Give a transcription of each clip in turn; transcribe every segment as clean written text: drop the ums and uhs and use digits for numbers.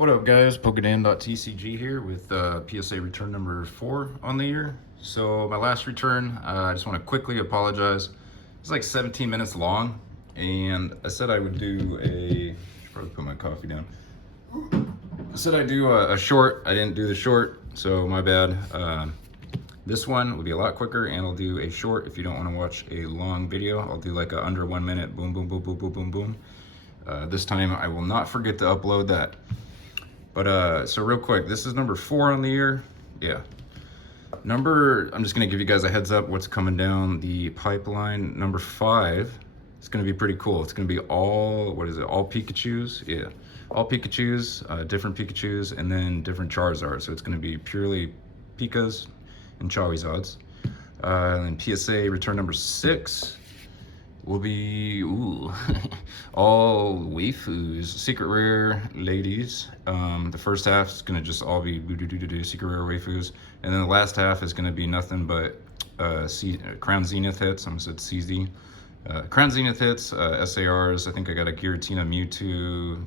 What up guys, pokedan.TCG here with PSA return number 4 on the year. So my last return, I just want to quickly apologize. It's like 17 minutes long and I said I would do a, should probably put my coffee down. I said I'd do a short, I didn't do the short, so my bad. This one will be a lot quicker and I'll do a short if you don't want to watch a long video. I'll do like a under 1 minute, boom, boom, boom, boom, boom, boom, boom. This time I will not forget to upload that. But so real quick, this is number 4 on the year. Yeah. I'm just gonna give you guys a heads up what's coming down the pipeline. Number 5, it's gonna be pretty cool. It's gonna be all, what is it, all Pikachus? Yeah, all Pikachus, different Pikachus, and then different Charizards. So it's gonna be purely Pikas and Charizards. And PSA return number 6 will be, ooh, all waifus, secret rare ladies. The first half is gonna just all be secret rare waifus, and then the last half is gonna be nothing but Crown Zenith hits. I almost said CZ. Crown Zenith hits, SARs. I think I got a Giratina,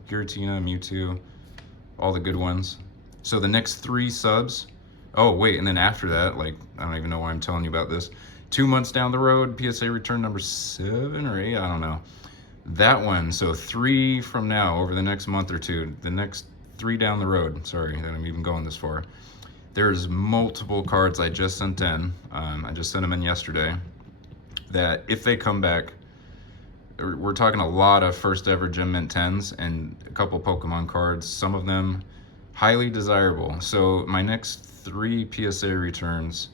Mewtwo, all the good ones. So the next 3 subs. Oh wait, and then after that, like, I don't even know why I'm telling you about this. 2 months down the road, PSA return number 7 or 8, I don't know. That one, so 3 from now, over the next month or 2, the next 3 down the road, sorry that I'm even going this far. There's multiple cards I just sent in, I just sent them in yesterday, that if they come back, we're talking a lot of first ever Gem Mint 10s and a couple Pokemon cards, some of them highly desirable. So my next 3 PSA returns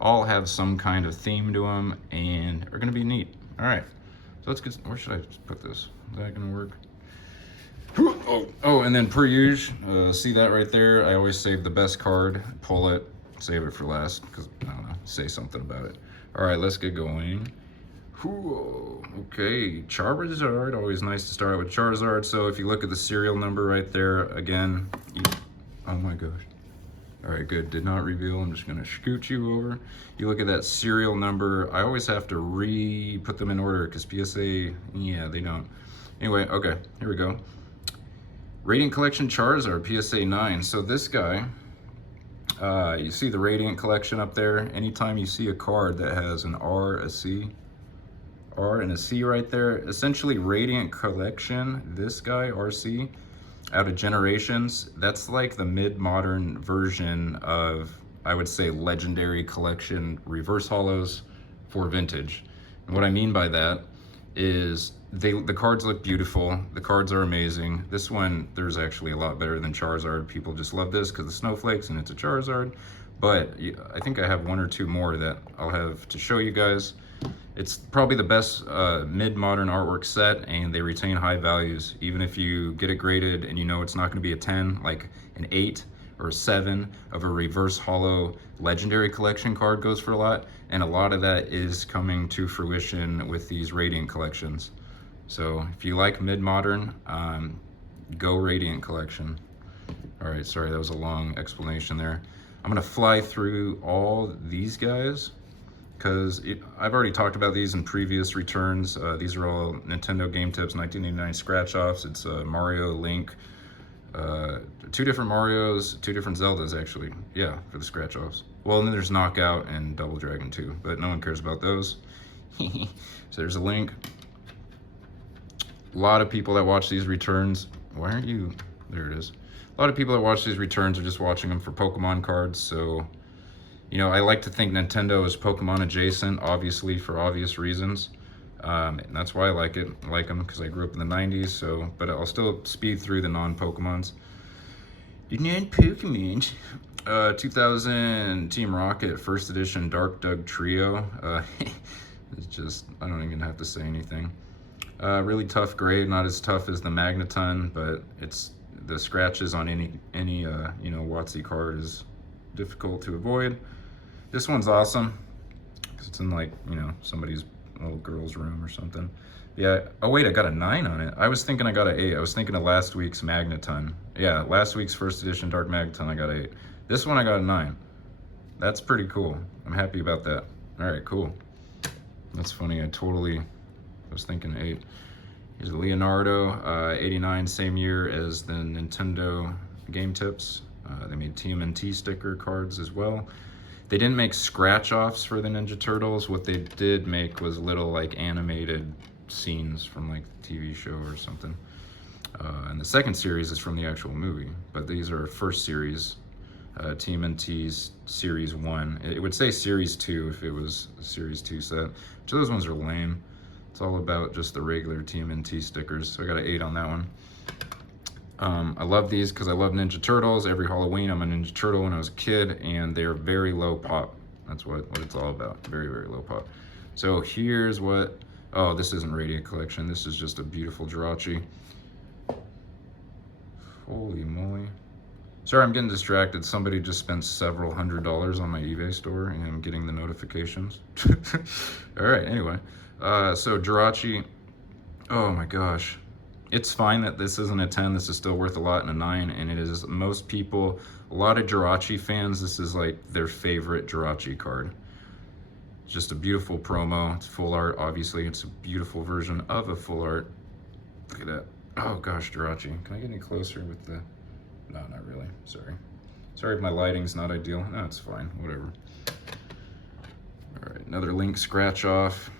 all have some kind of theme to them and are gonna be neat. All right, so let's get, where should I put this? Is that gonna work? Oh, and then per usual, see that right there? I always save the best card, pull it, save it for last, because I don't know, say something about it. All right, let's get going. Okay, Charizard, always nice to start out with Charizard. So if you look at the serial number right there, again, oh my gosh. All right, good, did not reveal. I'm just gonna scoot you over. You look at that serial number. I always have to put them in order because PSA, yeah, they don't. Anyway, okay, here we go. Radiant Collection Charizard, PSA 9. So this guy, you see the Radiant Collection up there. Anytime you see a card that has an R, a C, R and a C right there, essentially Radiant Collection, this guy, RC, out of Generations, that's like the mid-modern version of, I would say, Legendary Collection reverse holos for vintage. And what I mean by that is the cards look beautiful, the cards are amazing. This one, there's actually a lot better than Charizard. People just love this because the snowflakes and it's a Charizard. But I think I have 1 or 2 more that I'll have to show you guys. It's probably the best mid-modern artwork set, and they retain high values. Even if you get it graded and you know it's not going to be a 10, like an 8 or a 7 of a reverse holo Legendary Collection card goes for a lot, and a lot of that is coming to fruition with these Radiant Collections. So if you like mid-modern, go Radiant Collection. All right, sorry, that was a long explanation there. I'm going to fly through all these guys, because I've already talked about these in previous returns. These are all Nintendo Game Tips 1989 scratch-offs. It's Mario, Link, 2 different Marios, 2 different Zeldas actually. Yeah, for the scratch-offs. Well, and then there's Knockout and Double Dragon 2, but no one cares about those. So there's a Link. A lot of people that watch these returns, why aren't you, there it is. A lot of people that watch these returns are just watching them for Pokemon cards, so you know, I like to think Nintendo is Pokemon adjacent, obviously for obvious reasons. And that's why I like them, because I grew up in the 90s, so, but I'll still speed through the non-Pokemons. The non-Pokemons. 2000 Team Rocket, first edition Dark Doug Trio. It's just, I don't even have to say anything. Really tough grade, not as tough as the Magneton, but it's, the scratches on any you know, WOTC card is difficult to avoid. This one's awesome because it's in, like, you know, somebody's little girl's room or something. Yeah, oh wait, I got a 9 on it. I was thinking I got an 8. I was thinking of last week's Magneton. Yeah, last week's first edition Dark Magneton, I got an 8. This one I got a 9. That's pretty cool. I'm happy about that. All right, cool. That's funny, I was thinking 8. Here's Leonardo, 89, same year as the Nintendo game tips. They made TMNT sticker cards as well. They didn't make scratch offs for the Ninja Turtles. What they did make was little like animated scenes from like the TV show or something. And the second series is from the actual movie, but these are first series. TMNT's Series 1. It would say Series 2 if it was a Series 2 set, which those ones are lame. It's all about just the regular TMNT stickers, so I got an 8 on that one. I love these because I love Ninja Turtles. Every Halloween I'm a Ninja Turtle when I was a kid, and they're very low pop. That's what it's all about, very, very low pop. So here's what, oh, this isn't Radiant Collection. This is just a beautiful Jirachi. Holy moly. Sorry, I'm getting distracted. Somebody just spent several $100s on my eBay store and I'm getting the notifications. All right, anyway. So Jirachi, oh my gosh. It's fine that this isn't a 10. This is still worth a lot in a 9, and it is most people, a lot of Jirachi fans, this is like their favorite Jirachi card. It's just a beautiful promo. It's full art, obviously. It's a beautiful version of a full art. Look at that. Oh gosh, Jirachi. Can I get any closer with the... No, not really. Sorry. Sorry if my lighting's not ideal. No, it's fine. Whatever. All right, another Link scratch off.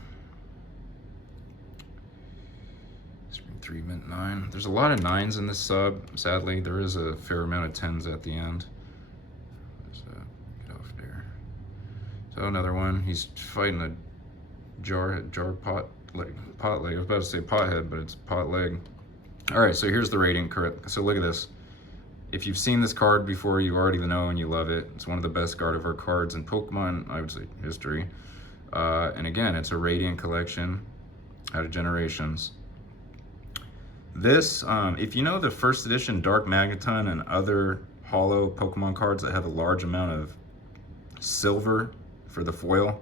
Spring 3 Mint 9. There's a lot of 9s in this sub. Sadly, there is a fair amount of 10s at the end. Get off there. So another one. He's fighting a pot leg. I was about to say pothead, but it's pot leg. All right, so here's the rating. So look at this. If you've seen this card before, you already know and you love it. It's one of the best Gardevoir cards in Pokemon, I would say, history. And again, it's a Radiant Collection out of Generations. This, if you know the first edition Dark Magneton and other holo Pokemon cards that have a large amount of silver for the foil,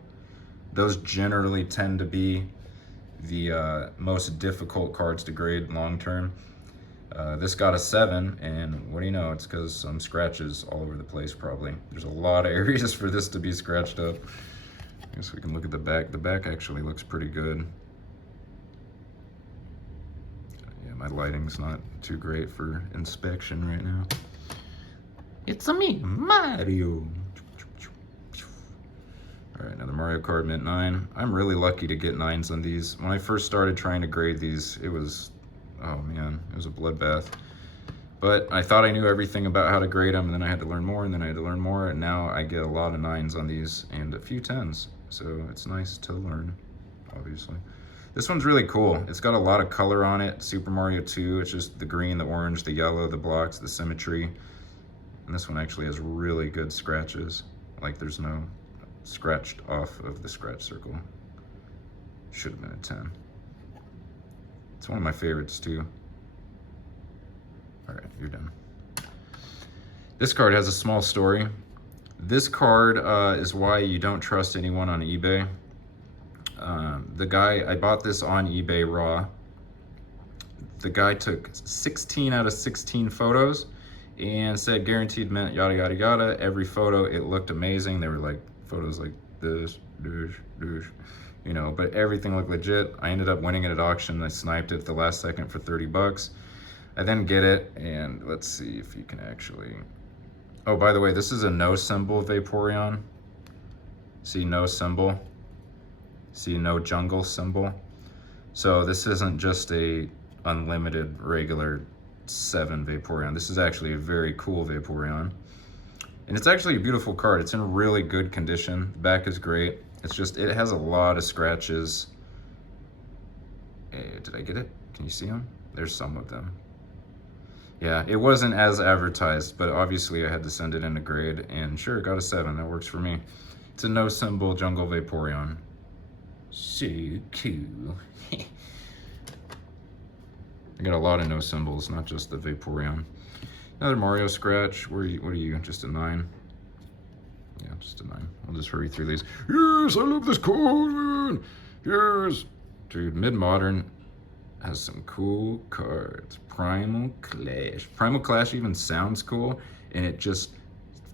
those generally tend to be the most difficult cards to grade long term. This got a 7, and what do you know? It's because some scratches all over the place, probably. There's a lot of areas for this to be scratched up. I guess we can look at the back. The back actually looks pretty good. Yeah, my lighting's not too great for inspection right now. It's me, Mario. All right, another Mario card, Mint 9. I'm really lucky to get 9s on these. When I first started trying to grade these, it was, oh man, it was a bloodbath. But I thought I knew everything about how to grade them, and then I had to learn more, and then I had to learn more, and now I get a lot of 9s on these and a few 10s. So it's nice to learn, obviously. This one's really cool. It's got a lot of color on it. Super Mario 2, it's just the green, the orange, the yellow, the blocks, the symmetry. And this one actually has really good scratches. Like there's no scratched off of the scratch circle. Should have been a 10. It's one of my favorites too. All right, you're done. This card has a small story. This card is why you don't trust anyone on eBay. The guy, I bought this on eBay raw. The guy took 16 out of 16 photos and said guaranteed mint, yada, yada, yada. Every photo, it looked amazing. They were like photos like this, you know, but everything looked legit. I ended up winning it at auction. I sniped it at the last second for 30 bucks. I then get it, and let's see if you can actually... Oh, by the way, this is a no symbol Vaporeon. See, no symbol. See, no jungle symbol. So this isn't just a unlimited regular 7 Vaporeon. This is actually a very cool Vaporeon. And it's actually a beautiful card. It's in really good condition. The back is great. It's just, it has a lot of scratches. Hey, did I get it? Can you see them? There's some of them. Yeah, it wasn't as advertised, but obviously I had to send it in a grade, and sure, it got a 7. That works for me. It's a no symbol jungle Vaporeon. So cool. I got a lot of no symbols, not just the Vaporeon. Another Mario scratch. What are you? Just a 9? Yeah, just a 9. I'll just hurry through these. Yes, I love this card, man. Yes. Dude, mid-modern has some cool cards. Primal Clash. Primal Clash even sounds cool, and it just...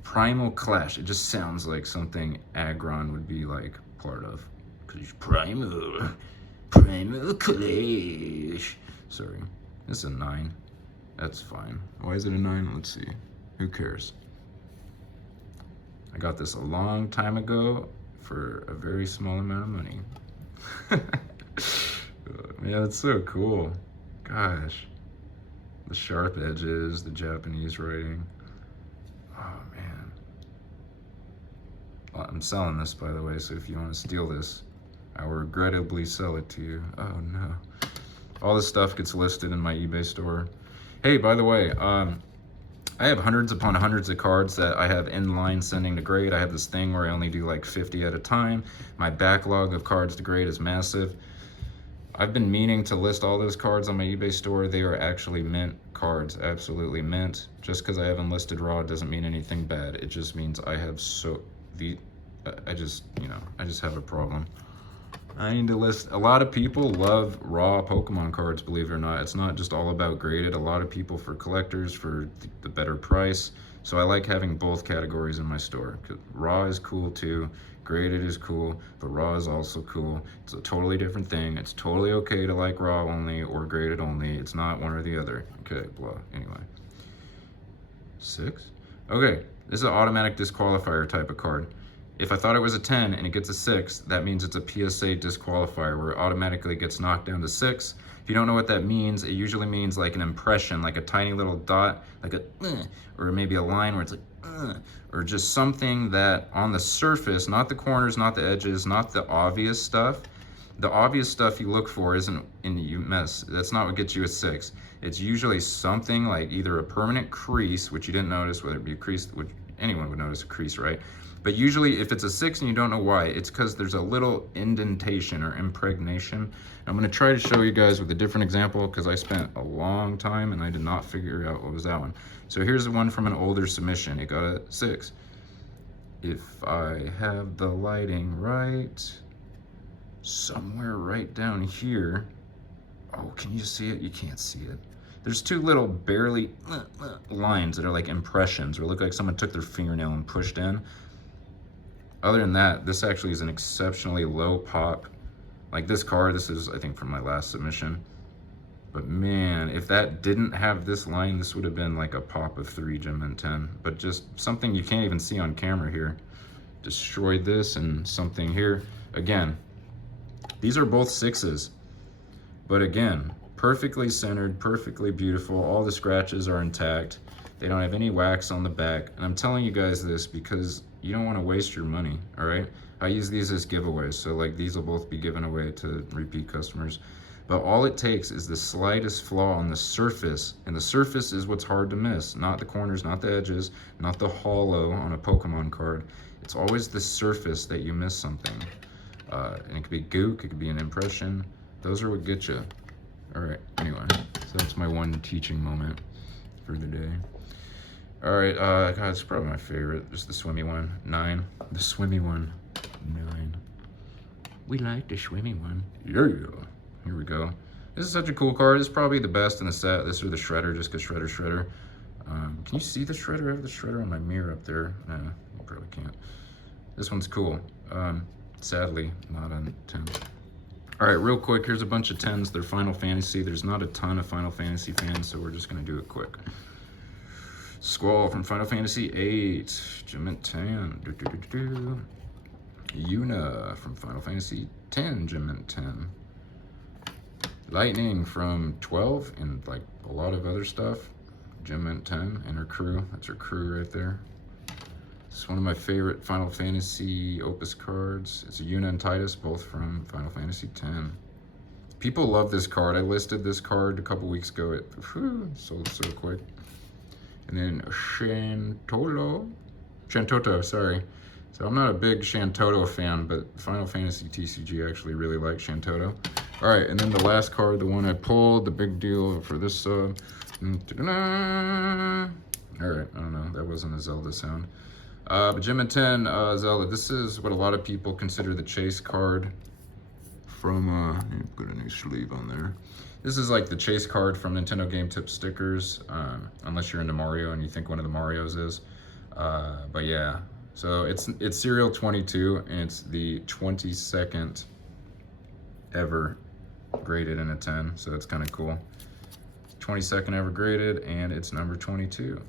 Primal Clash. It just sounds like something Aggron would be like part of. Because Primal Clash. Sorry. This is a 9. That's fine. Why is it a 9? Let's see. Who cares? I got this a long time ago for a very small amount of money. Man, it's so cool. Gosh. The sharp edges, the Japanese writing. Oh, man. Well, I'm selling this, by the way, so if you want to steal this, I will regrettably sell it to you. Oh, no. All this stuff gets listed in my eBay store. Hey, by the way, I have hundreds upon hundreds of cards that I have in line sending to grade. I have this thing where I only do like 50 at a time. My backlog of cards to grade is massive. I've been meaning to list all those cards on my eBay store. They are actually mint cards, absolutely mint. Just because I haven't listed raw doesn't mean anything bad. It just means I have I just have a problem. I need to list. A lot of people love raw Pokemon cards, believe it or not. It's not just all about graded. A lot of people for collectors, for the better price. So I like having both categories in my store. Raw is cool too, graded is cool, but raw is also cool. It's a totally different thing. It's totally okay to like raw only or graded only. It's not one or the other. Okay, blah, anyway. 6? Okay, this is an automatic disqualifier type of card. If I thought it was a 10 and it gets a 6, that means it's a PSA disqualifier where it automatically gets knocked down to 6. If you don't know what that means, it usually means like an impression, like a tiny little dot, like a, or maybe a line where it's like, or just something that on the surface, not the corners, not the edges, not the obvious stuff. The obvious stuff you look for isn't in you mess. That's not what gets you a 6. It's usually something like either a permanent crease, which you didn't notice, whether it be a crease, which anyone would notice a crease, right? But usually if it's a 6 and you don't know why, it's because there's a little indentation or impregnation. I'm gonna try to show you guys with a different example because I spent a long time and I did not figure out what was that one. So here's the one from an older submission. It got a 6. If I have the lighting right, somewhere right down here. Oh, can you see it? You can't see it. There's two little barely lines that are like impressions or look like someone took their fingernail and pushed in. Other than that, this actually is an exceptionally low pop. Like this card, this is, I think, from my last submission. But man, if that didn't have this line, this would have been like a pop of 3 Gem Mint 10. But just something you can't even see on camera here. Destroyed this and something here. Again, these are both 6s. But again, perfectly centered, perfectly beautiful. All the scratches are intact. They don't have any wax on the back. And I'm telling you guys this because you don't want to waste your money, all right? I use these as giveaways, so like these will both be given away to repeat customers. But all it takes is the slightest flaw on the surface, and the surface is what's hard to miss, not the corners, not the edges, not the hollow on a Pokemon card. It's always the surface that you miss something. And it could be gook, it could be an impression. Those are what get you. All right, anyway, so that's my one teaching moment for the day. All right, God, it's probably my favorite. Just the swimmy one, 9. The swimmy one, 9. We like the swimmy one. Yeah, here we go. This is such a cool card. It's probably the best in the set. This or the Shredder, just because Shredder. Can you see the Shredder? I have the Shredder on my mirror up there. Nah, you probably can't. This one's cool. Sadly, not on 10. All right, real quick, here's a bunch of 10s. They're Final Fantasy. There's not a ton of Final Fantasy fans, so we're just gonna do it quick. Squall from Final Fantasy VIII, Gem Mint 10. Yuna from Final Fantasy X, Gem Mint 10. Lightning from 12 and like a lot of other stuff, Gem Mint 10, and her crew. That's her crew right there. It's one of my favorite Final Fantasy Opus cards. It's a Yuna and Titus, both from Final Fantasy X. People love this card. I listed this card a couple weeks ago. It sold so quick. And then Shantoto, sorry. So I'm not a big Shantoto fan, but Final Fantasy TCG actually really like Shantoto. All right, and then the last card, the one I pulled, the big deal for this sub. All right, I don't know, that wasn't a Zelda sound. But Gem Mint 10, Zelda, this is what a lot of people consider the chase card from, put a new sleeve on there. This is like the chase card from Nintendo Game Tip stickers, unless you're into Mario and you think one of the Marios is. But yeah, so it's serial 22 and it's the 22nd ever graded in a 10, so it's kind of cool. 22nd ever graded and it's number 22.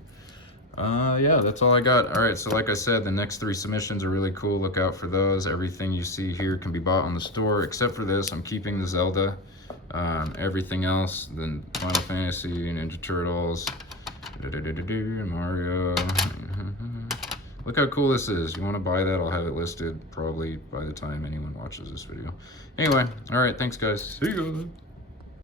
Yeah, that's all I got. All right, so like I said, the next 3 submissions are really cool. Look out for those. Everything you see here can be bought on the store, except for this. I'm keeping the Zelda. Everything else, then Final Fantasy, Ninja Turtles, Mario. Look how cool this is. You want to buy that? I'll have it listed probably by the time anyone watches this video. Anyway, all right, thanks guys. See you.